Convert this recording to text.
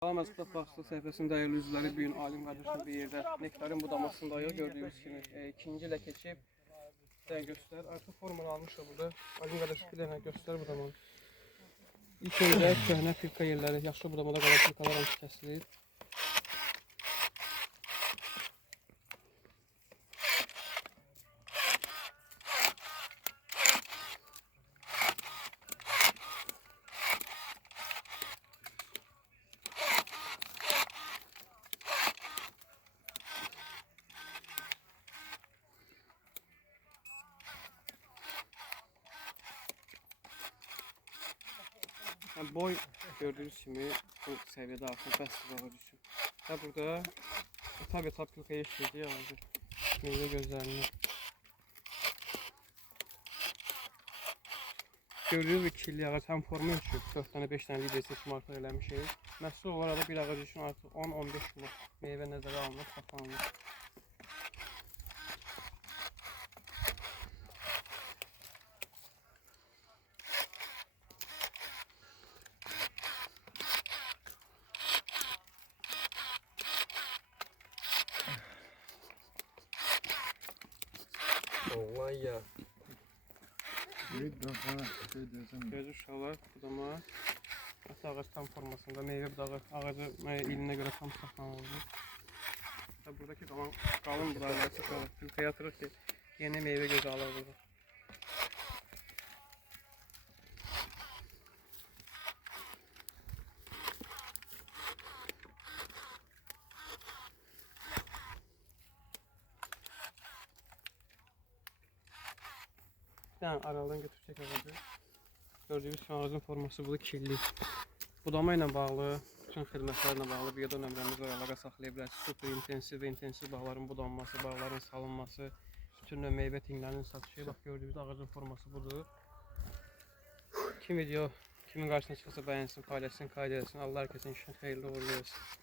Salam Əzqat Baxışlı səhifəsinin dəyərli üzvləri, bugün alim qardaşım bir yerdə nektarin budamasındayıq. Gördüyünüz kimi ikinci ilə keçib sizə göstər. Artıq formunu almışıq burada. Alim qardaş bir dənə göstər budamanı. İlk öncə köhnə filka yerləri, yaşlı budamada qalan filkalar hamısı kəsilir. Boy gördüğünüz kimi bu səviyyədə artıq bəsdir ağac üçün. Və burada etap filkaya işləyəcək ağacı. Meyvə gözlərini. Gördüyünüz bu kirli ağac həm forma üçün 4 dənə 5 dənə lider seçim artıq eləmişik. Məhsul olaraq da bir ağac üçün artıq 10-15 kilo meyvə nəzərə alınıb, saxlanılır. Allah ya. Gözü uşaqlar budama. Əsas ağac tam formasında meyvə budağı ağacı ilinə görə tam saxlanılır. Buradakı qalın budaqları çıxarır. Filkaya atırıq ki yeni meyvə gözü alır burada. Bir tane aradan götürecek ağacı. Gördüğünüz kimi ağacın forması budur, kirli. Budama ilə bağlı, bütün xidmətlərlə bağlı bir yada nömrəmiz var, əlaqə saxlaya bilərsiniz. Super intensiv və intensiv bağların budanması, bağların salınması, bütün növ meyvə tinglərinin satışı. Bax, gördüyünüz ağacın forması budur. Kim video kimin qarşısına çıxırsa bəyənsin, paylaşsın, qayda etsin. Allah herkesin işini xeyirli uğurlu olsun.